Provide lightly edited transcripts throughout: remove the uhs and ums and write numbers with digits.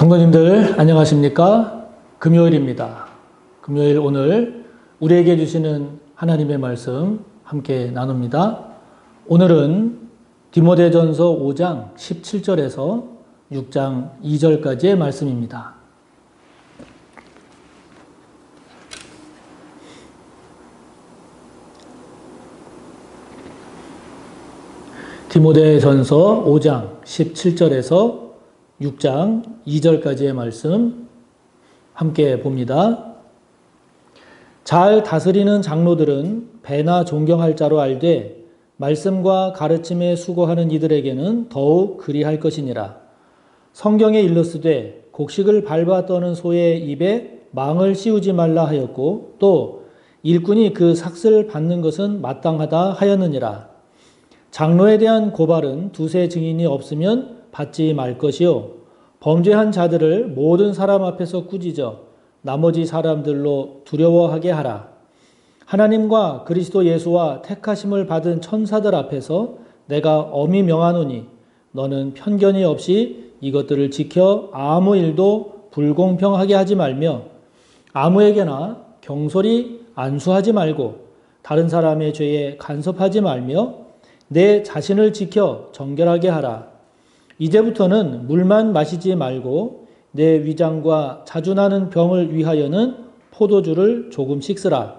성도님들 안녕하십니까? 금요일입니다. 금요일 오늘 우리에게 주시는 하나님의 말씀 함께 나눕니다. 오늘은 디모데전서 5장 17절에서 6장 2절까지의 말씀입니다. 디모데전서 5장 17절에서 6장 2절까지의 말씀 함께 봅니다. 잘 다스리는 장로들은 배나 존경할 자로 알되 말씀과 가르침에 수고하는 이들에게는 더욱 그리할 것이니라. 성경에 일렀으되 곡식을 밟아 떠는 소의 입에 망을 씌우지 말라 하였고 또 일꾼이 그 삭슬 받는 것은 마땅하다 하였느니라. 장로에 대한 고발은 두세 증인이 없으면 받지 말 것이요 범죄한 자들을 모든 사람 앞에서 꾸짖어 나머지 사람들로 두려워하게 하라. 하나님과 그리스도 예수와 택하심을 받은 천사들 앞에서 내가 엄히 명하노니 너는 편견이 없이 이것들을 지켜 아무 일도 불공평하게 하지 말며 아무에게나 경솔히 안수하지 말고 다른 사람의 죄에 간섭하지 말며 내 자신을 지켜 정결하게 하라. 이제부터는 물만 마시지 말고 내 위장과 자주 나는 병을 위하여는 포도주를 조금씩 쓰라.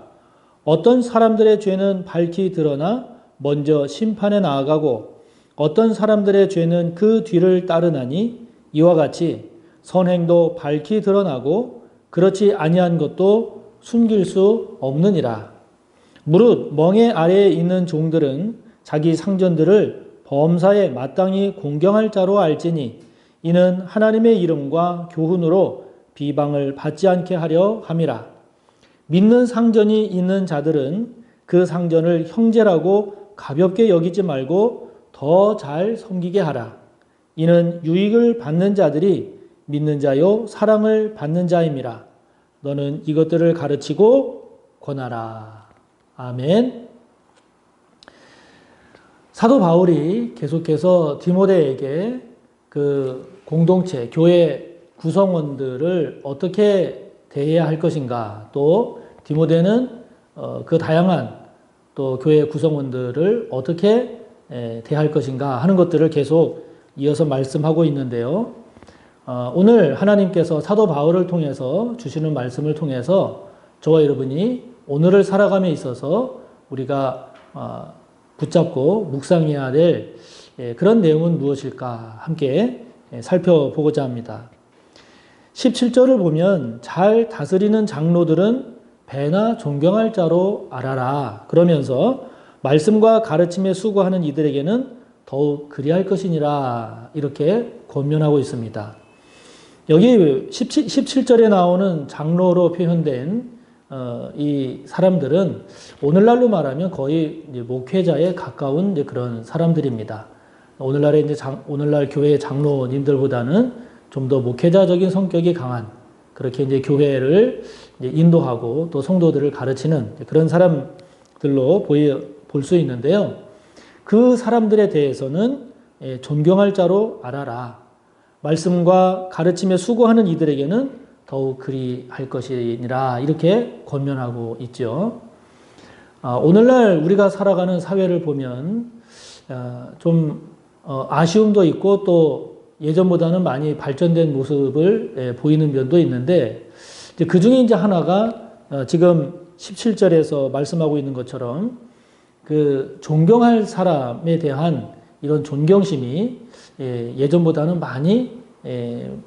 어떤 사람들의 죄는 밝히 드러나 먼저 심판에 나아가고 어떤 사람들의 죄는 그 뒤를 따르나니 이와 같이 선행도 밝히 드러나고 그렇지 아니한 것도 숨길 수 없느니라. 무릇 멍에 아래에 있는 종들은 자기 상전들을 범사에 마땅히 공경할 자로 알지니 이는 하나님의 이름과 교훈으로 비방을 받지 않게 하려 함이라. 믿는 상전이 있는 자들은 그 상전을 형제라고 가볍게 여기지 말고 더 잘 섬기게 하라. 이는 유익을 받는 자들이 믿는 자요 사랑을 받는 자임이라. 너는 이것들을 가르치고 권하라. 아멘. 사도 바울이 계속해서 디모데에게 그 공동체, 교회 구성원들을 어떻게 대해야 할 것인가, 또 디모데는 그 다양한 또 교회 구성원들을 어떻게 대할 것인가 하는 것들을 계속 이어서 말씀하고 있는데요. 오늘 하나님께서 사도 바울을 통해서 주시는 말씀을 통해서 저와 여러분이 오늘을 살아감에 있어서 우리가 붙잡고 묵상해야 될 그런 내용은 무엇일까 함께 살펴보고자 합니다. 17절을 보면 잘 다스리는 장로들은 배나 존경할 자로 알아라. 그러면서 말씀과 가르침에 수고하는 이들에게는 더욱 그리할 것이니라 이렇게 권면하고 있습니다. 여기 17절에 나오는 장로로 표현된 이 사람들은 오늘날로 말하면 거의 이제 목회자에 가까운 이제 그런 사람들입니다. 오늘날 교회의 장로님들보다는 좀 더 목회자적인 성격이 강한 그렇게 이제 교회를 이제 인도하고 또 성도들을 가르치는 그런 사람들로 볼 수 있는데요. 그 사람들에 대해서는 존경할 자로 알아라. 말씀과 가르침에 수고하는 이들에게는 더욱 그리할 것이니라 이렇게 권면하고 있죠. 오늘날 우리가 살아가는 사회를 보면 좀 아쉬움도 있고 또 예전보다는 많이 발전된 모습을 보이는 면도 있는데 그 중에 이제 하나가 지금 17절에서 말씀하고 있는 것처럼 그 존경할 사람에 대한 이런 존경심이 예전보다는 많이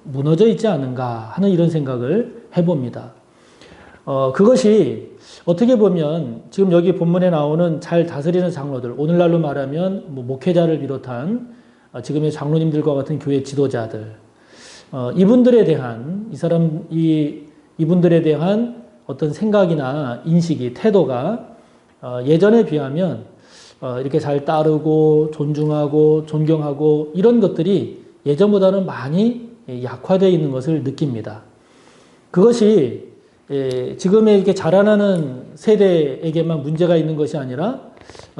무너져 있지 않은가 하는 이런 생각을 해봅니다. 그것이 어떻게 보면 지금 여기 본문에 나오는 잘 다스리는 장로들, 오늘날로 말하면 목회자를 비롯한 지금의 장로님들과 같은 교회 지도자들, 이분들에 대한 이분들에 대한 어떤 생각이나 인식이 태도가 예전에 비하면 이렇게 잘 따르고 존중하고 존경하고 이런 것들이 예전보다는 많이 약화되어 있는 것을 느낍니다. 그것이 지금의 이렇게 자라나는 세대에게만 문제가 있는 것이 아니라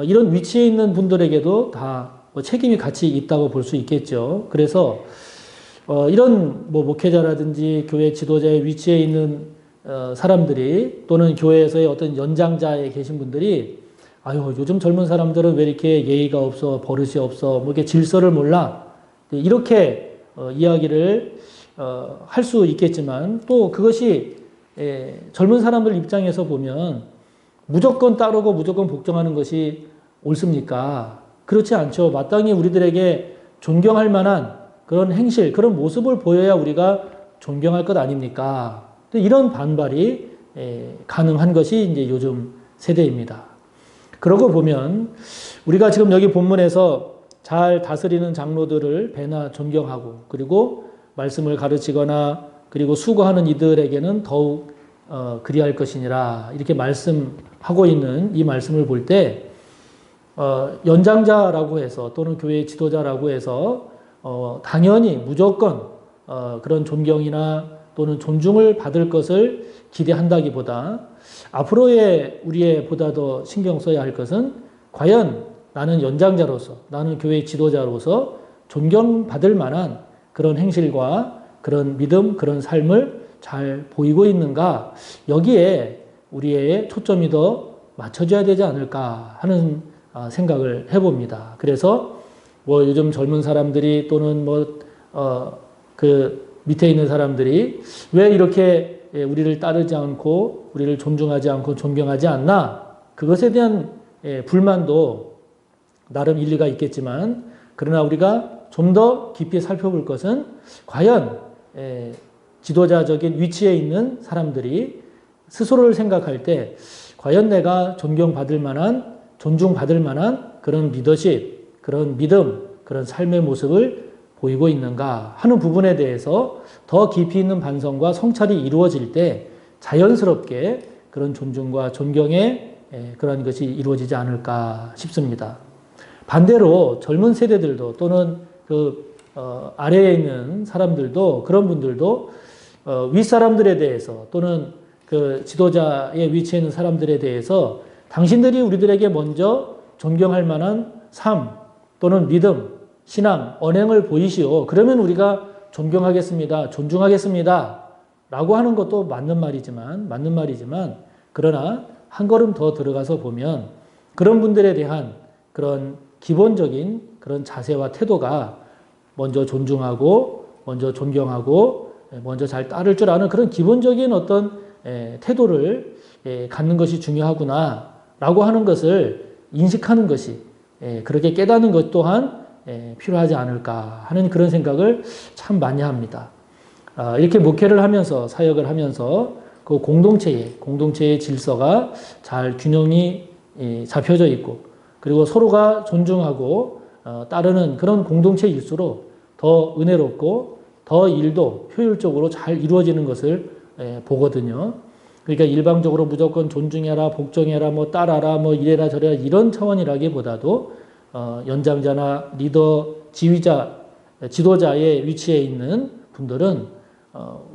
이런 위치에 있는 분들에게도 다 책임이 같이 있다고 볼 수 있겠죠. 그래서 이런 뭐 목회자라든지 교회 지도자의 위치에 있는 사람들이 또는 교회에서의 어떤 연장자에 계신 분들이 아유, 요즘 젊은 사람들은 왜 이렇게 예의가 없어, 버릇이 없어, 뭐 이렇게 질서를 몰라. 이렇게 이야기를 할 수 있겠지만 또 그것이 젊은 사람들 입장에서 보면 무조건 따르고 무조건 복종하는 것이 옳습니까? 그렇지 않죠. 마땅히 우리들에게 존경할 만한 그런 행실, 그런 모습을 보여야 우리가 존경할 것 아닙니까? 이런 반발이 가능한 것이 이제 요즘 세대입니다. 그러고 보면 우리가 지금 여기 본문에서 잘 다스리는 장로들을 배나 존경하고 그리고 말씀을 가르치거나 그리고 수고하는 이들에게는 더욱 그리할 것이니라 이렇게 말씀하고 있는 이 말씀을 볼 때 연장자라고 해서 또는 교회 지도자라고 해서 당연히 무조건 그런 존경이나 또는 존중을 받을 것을 기대한다기보다 앞으로의 우리의 보다 더 신경 써야 할 것은 과연 나는 연장자로서 나는 교회 지도자로서 존경받을 만한 그런 행실과 그런 믿음, 그런 삶을 잘 보이고 있는가 여기에 우리의 초점이 더 맞춰져야 되지 않을까 하는 생각을 해봅니다. 그래서 뭐 요즘 젊은 사람들이 또는 그 밑에 있는 사람들이 왜 이렇게 우리를 따르지 않고 우리를 존중하지 않고 존경하지 않나 그것에 대한 불만도 나름 일리가 있겠지만 그러나 우리가 좀 더 깊이 살펴볼 것은 과연 지도자적인 위치에 있는 사람들이 스스로를 생각할 때 과연 내가 존경받을 만한 존중받을 만한 그런 리더십, 그런 믿음, 그런 삶의 모습을 보이고 있는가 하는 부분에 대해서 더 깊이 있는 반성과 성찰이 이루어질 때 자연스럽게 그런 존중과 존경의 그런 것이 이루어지지 않을까 싶습니다. 반대로 젊은 세대들도 또는 아래에 있는 사람들도 그런 분들도 윗사람들에 대해서 또는 그 지도자의 위치에 있는 사람들에 대해서 당신들이 우리들에게 먼저 존경할 만한 삶 또는 믿음, 신앙, 언행을 보이시오. 그러면 우리가 존경하겠습니다. 존중하겠습니다. 라고 하는 것도 맞는 말이지만 그러나 한 걸음 더 들어가서 보면 그런 분들에 대한 그런 기본적인 그런 자세와 태도가 먼저 존중하고 먼저 존경하고 먼저 잘 따를 줄 아는 그런 기본적인 어떤 태도를 갖는 것이 중요하구나 라고 하는 것을 인식하는 것이 그렇게 깨닫는 것 또한 필요하지 않을까 하는 그런 생각을 참 많이 합니다. 이렇게 목회를 하면서 사역을 하면서 그 공동체의 질서가 잘 균형이 잡혀져 있고 그리고 서로가 존중하고 따르는 그런 공동체일수록 더 은혜롭고 더 일도 효율적으로 잘 이루어지는 것을 보거든요. 그러니까 일방적으로 무조건 존중해라, 복종해라, 뭐 따라라, 뭐 이래라 저래라 이런 차원이라기보다도 연장자나 리더, 지휘자, 지도자의 위치에 있는 분들은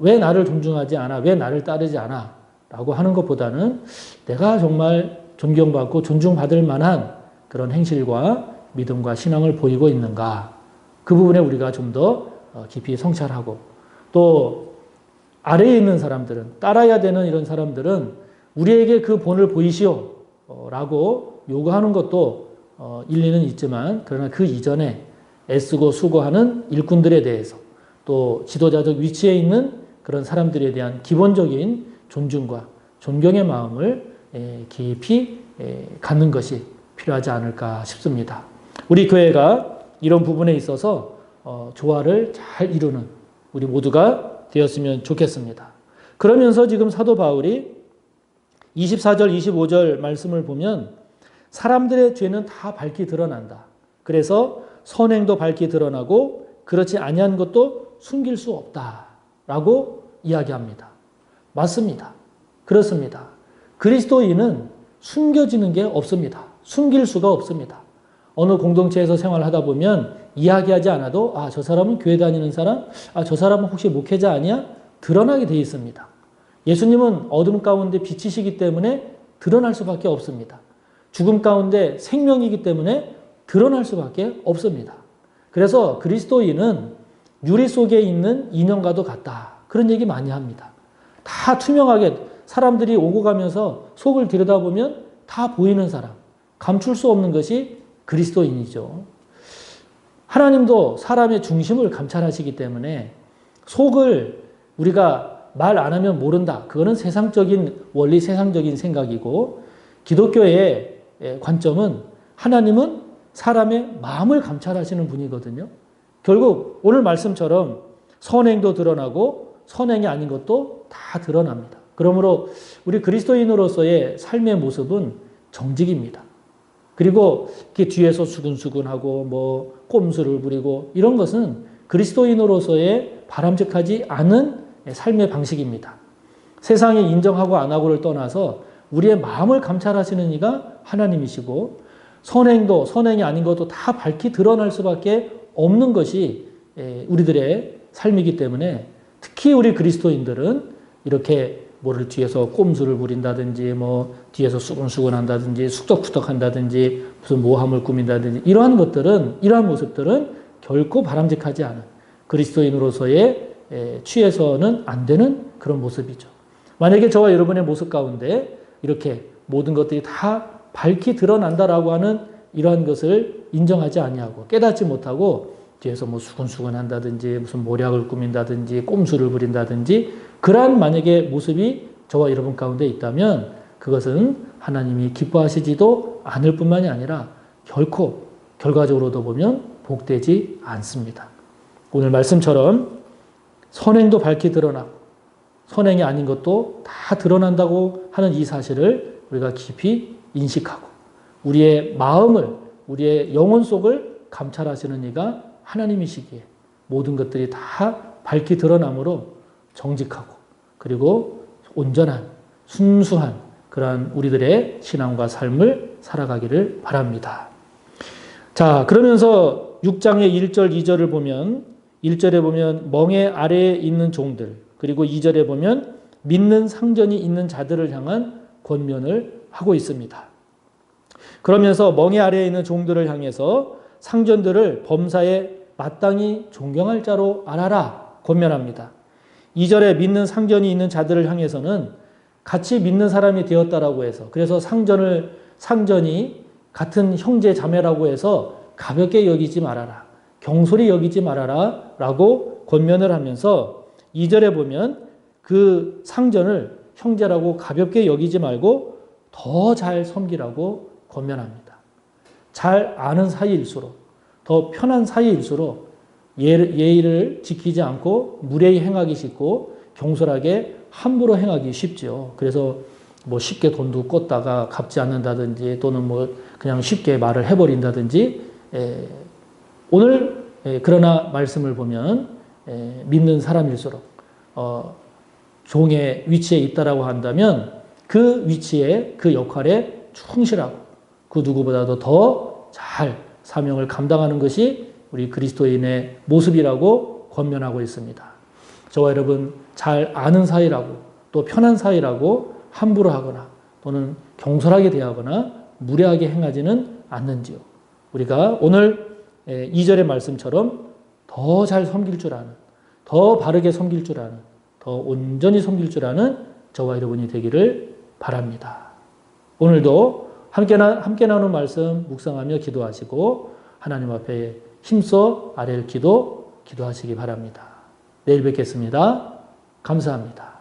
왜 나를 존중하지 않아, 왜 나를 따르지 않아 라고 하는 것보다는 내가 정말 존경받고 존중받을 만한 그런 행실과 믿음과 신앙을 보이고 있는가 그 부분에 우리가 좀 더 깊이 성찰하고 또 아래에 있는 사람들은 따라야 되는 이런 사람들은 우리에게 그 본을 보이시오 라고 요구하는 것도 일리는 있지만 그러나 그 이전에 애쓰고 수고하는 일꾼들에 대해서 또 지도자적 위치에 있는 그런 사람들에 대한 기본적인 존중과 존경의 마음을 깊이 갖는 것이 필요하지 않을까 싶습니다. 우리 교회가 이런 부분에 있어서 조화를 잘 이루는 우리 모두가 되었으면 좋겠습니다. 그러면서 지금 사도 바울이 24절, 25절 말씀을 보면 사람들의 죄는 다 밝히 드러난다. 그래서 선행도 밝히 드러나고 그렇지 아니한 것도 숨길 수 없다라고 이야기합니다. 맞습니다. 그렇습니다. 그리스도인은 숨겨지는 게 없습니다. 숨길 수가 없습니다. 어느 공동체에서 생활하다 보면 이야기하지 않아도 저 사람은 교회 다니는 사람, 저 사람은 혹시 목회자 아니야? 드러나게 돼 있습니다. 예수님은 어둠 가운데 빛이시기 때문에 드러날 수밖에 없습니다. 죽음 가운데 생명이기 때문에 드러날 수밖에 없습니다. 그래서 그리스도인은 유리 속에 있는 인형과도 같다. 그런 얘기 많이 합니다. 다 투명하게 사람들이 오고 가면서 속을 들여다보면 다 보이는 사람, 감출 수 없는 것이 그리스도인이죠. 하나님도 사람의 중심을 감찰하시기 때문에 속을 우리가 말 안 하면 모른다. 그거는 세상적인 원리, 세상적인 생각이고, 기독교의 관점은 하나님은 사람의 마음을 감찰하시는 분이거든요. 결국 오늘 말씀처럼 선행도 드러나고 선행이 아닌 것도 다 드러납니다. 그러므로 우리 그리스도인으로서의 삶의 모습은 정직입니다. 그리고 이렇게 뒤에서 수근수근하고 뭐 꼼수를 부리고 이런 것은 그리스도인으로서의 바람직하지 않은 삶의 방식입니다. 세상이 인정하고 안 하고를 떠나서 우리의 마음을 감찰하시는 이가 하나님이시고, 선행도 선행이 아닌 것도 다 밝히 드러날 수밖에 없는 것이 우리들의 삶이기 때문에, 특히 우리 그리스도인들은 이렇게 뭐를 뒤에서 꼼수를 부린다든지 뭐 뒤에서 수근수근 한다든지 숙덕쿠덕 한다든지 무슨 모함을 꾸민다든지 이러한 모습들은 결코 바람직하지 않은, 그리스도인으로서의 취해서는 안 되는 그런 모습이죠. 만약에 저와 여러분의 모습 가운데 이렇게 모든 것들이 다 밝히 드러난다라고 하는 이러한 것을 인정하지 아니하고 깨닫지 못하고 뒤에서 뭐 수근수근 한다든지 무슨 모략을 꾸민다든지 꼼수를 부린다든지 그러한 만약에 모습이 저와 여러분 가운데 있다면 그것은 하나님이 기뻐하시지도 않을 뿐만이 아니라 결코 결과적으로도 보면 복되지 않습니다. 오늘 말씀처럼 선행도 밝히 드러나고 선행이 아닌 것도 다 드러난다고 하는 이 사실을 우리가 깊이 인식하고 우리의 마음을, 우리의 영혼 속을 감찰하시는 이가 하나님이시기에 모든 것들이 다 밝히 드러나므로 정직하고 그리고 온전한 순수한 그러한 우리들의 신앙과 삶을 살아가기를 바랍니다. 자, 그러면서 6장의 1절, 2절을 보면 1절에 보면 멍에 아래에 있는 종들, 그리고 2절에 보면 믿는 상전이 있는 자들을 향한 권면을 하고 있습니다. 그러면서 멍에 아래에 있는 종들을 향해서 상전들을 범사에 마땅히 존경할 자로 알아라 권면합니다. 2절에 믿는 상전이 있는 자들을 향해서는 같이 믿는 사람이 되었다라고 해서, 그래서 상전이 같은 형제 자매라고 해서 가볍게 여기지 말아라, 경솔히 여기지 말아라 라고 권면을 하면서 2절에 보면 그 상전을 형제라고 가볍게 여기지 말고 더 잘 섬기라고 권면합니다. 잘 아는 사이일수록, 더 편한 사이일수록 예의를 지키지 않고 무례히 행하기 쉽고 경솔하게 함부로 행하기 쉽죠. 그래서 뭐 쉽게 돈도 꿨다가 갚지 않는다든지 또는 뭐 그냥 쉽게 말을 해버린다든지, 오늘 그러나 말씀을 보면 믿는 사람일수록 종의 위치에 있다라고 한다면 그 위치에, 그 역할에 충실하고 그 누구보다도 더 잘 사명을 감당하는 것이 우리 그리스도인의 모습이라고 권면하고 있습니다. 저와 여러분 잘 아는 사이라고 또 편한 사이라고 함부로 하거나 또는 경솔하게 대하거나 무례하게 행하지는 않는지요. 우리가 오늘 2절의 말씀처럼 더 잘 섬길 줄 아는, 더 바르게 섬길 줄 아는, 더 온전히 섬길 줄 아는 저와 여러분이 되기를 바랍니다. 오늘도 함께 나눈 말씀 묵상하며 기도하시고 하나님 앞에 힘써 아뢰를 기도하시기 바랍니다. 내일 뵙겠습니다. 감사합니다.